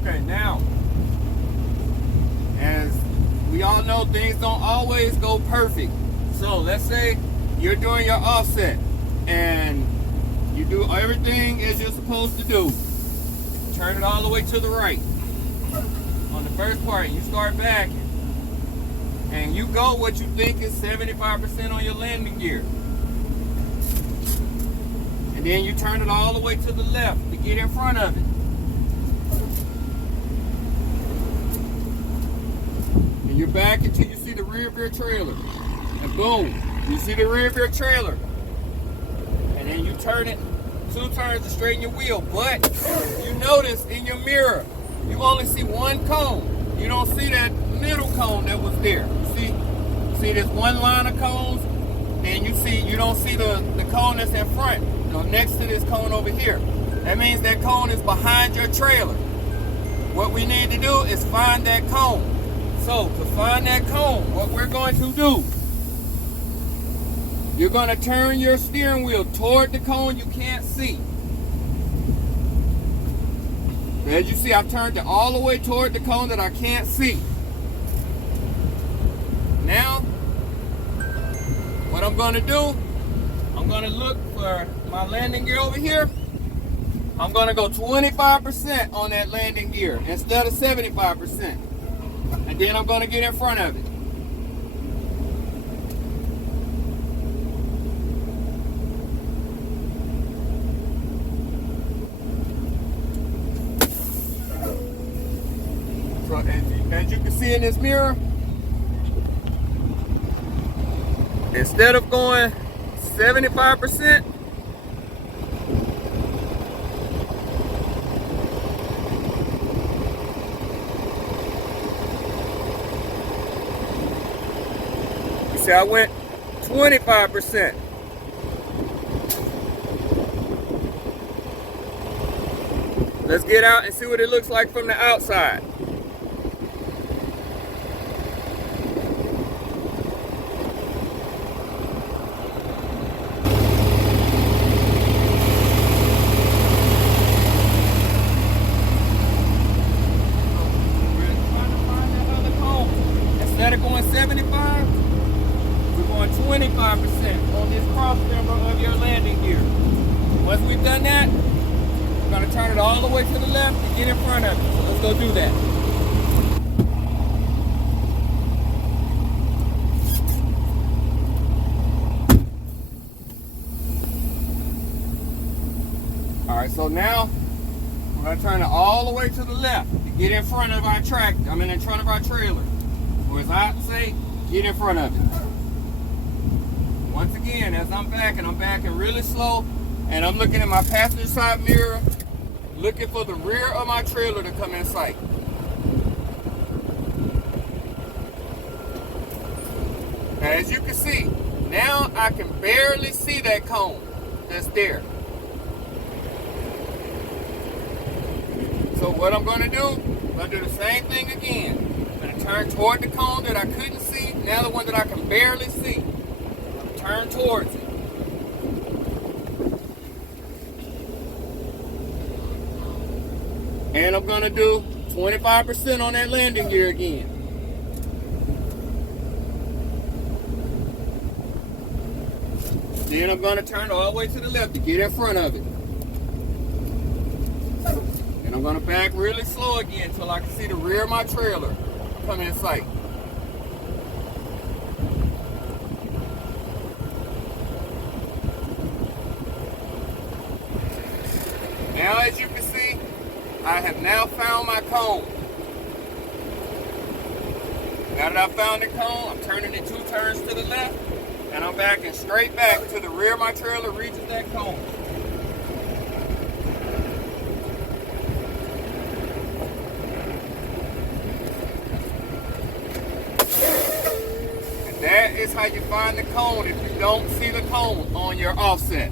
Okay, now, as we all know, things don't always go perfect. So let's say you're doing your offset and you do everything as you're supposed to do. Turn it all the way to the right. On the first part, you start backing and you go what you think is 75% on your landing gear. And then you turn it all the way to the left to get in front of it. And you're back until you see the rear of your trailer. And boom, you see the rear of your trailer. And then you turn it 2 turns to straighten your wheel. But you notice in your mirror, you only see one cone. You don't see that middle cone that was there. You see this one line of cones, and you don't see the cone that's in front, next to this cone over here. That means that cone is behind your trailer. What we need to do is find that cone. So to find that cone, what we're going to do, you're going to turn your steering wheel toward the cone you can't see. As you see, I've turned it all the way toward the cone that I can't see. Now, what I'm going to do, I'm going to look for my landing gear over here. I'm going to go 25% on that landing gear instead of 75%. And then I'm going to get in front of it. So as you can see in this mirror, instead of going 75%, you see I went 25%. Let's get out and see what it looks like from the outside. Instead of going 75, we're going 25% on this cross member of your landing gear. Once we've done that, we're going to turn it all the way to the left and get in front of it. So let's go do that. Alright, so now we're going to turn it all the way to the left to get in front of our tractor. In front of our trailer. Or as I say, get in front of it. Once again, as I'm backing really slow, and I'm looking at my passenger side mirror, looking for the rear of my trailer to come in sight. As you can see, now I can barely see that cone that's there. So what I'm going to do, I'm going to do the same thing again. Turn toward the cone that I couldn't see, now the one that I can barely see. Turn towards it. And I'm going to do 25% on that landing gear again. Then I'm going to turn all the way to the left to get in front of it. And I'm going to back really slow again until I can see the rear of my trailer come in sight. Now as you can see, I have now found my cone. Now that I found the cone, I'm turning it 2 turns to the left and I'm backing straight back to the rear of my trailer reaches that cone. That is how you find the cone if you don't see the cone on your offset.